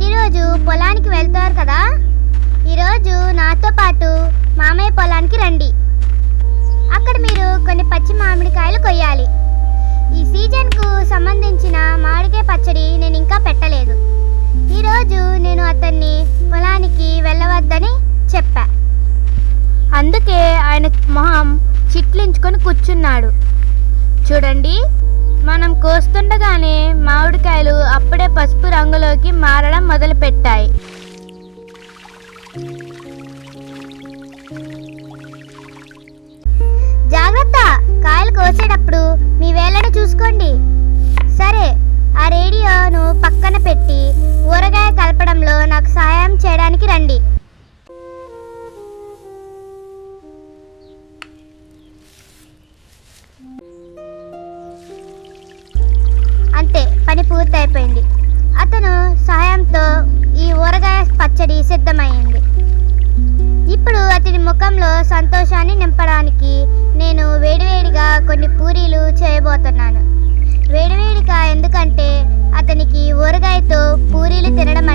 ప్రతిరోజు పొలానికి వెళ్తారు కదా, ఈరోజు నాతో పాటు మామయ్య పొలానికి రండి. అక్కడ మీరు కొన్ని పచ్చి మామిడికాయలు కొయ్యాలి. ఈ సీజన్కు సంబంధించిన మామిడికాయ పచ్చడి నేను ఇంకా పెట్టలేదు. ఈరోజు నేను అతన్ని పొలానికి వెళ్ళవద్దని చెప్పా. అందుకే ఆయన మొహం చిట్లించుకొని కూర్చున్నాడు. చూడండి, మనం కోస్తుండగానే మామిడికాయలు అప్పుడే పసుపు రంగులోకి మారడం మొదలుపెట్టాయి. జాగ్రత్త, కాయలు కోసేటప్పుడు మీ వేళ్ళను చూసుకోండి. సరే, ఆ రేడియోను పక్కన పెట్టి ఊరగాయ కలపడంలో నాకు సహాయం చేయడానికి రండి. అంతే, పని పూర్తయిపోయింది. అతను సహాయంతో ఈ ఊరగాయ పచ్చడి సిద్ధమైంది. ఇప్పుడు అతని ముఖంలో సంతోషాన్ని నింపడానికి నేను వేడివేడిగా కొన్ని పూరీలు చేయబోతున్నాను. వేడివేడిగా ఎందుకంటే అతనికి ఊరగాయతో పూరీలు తినడం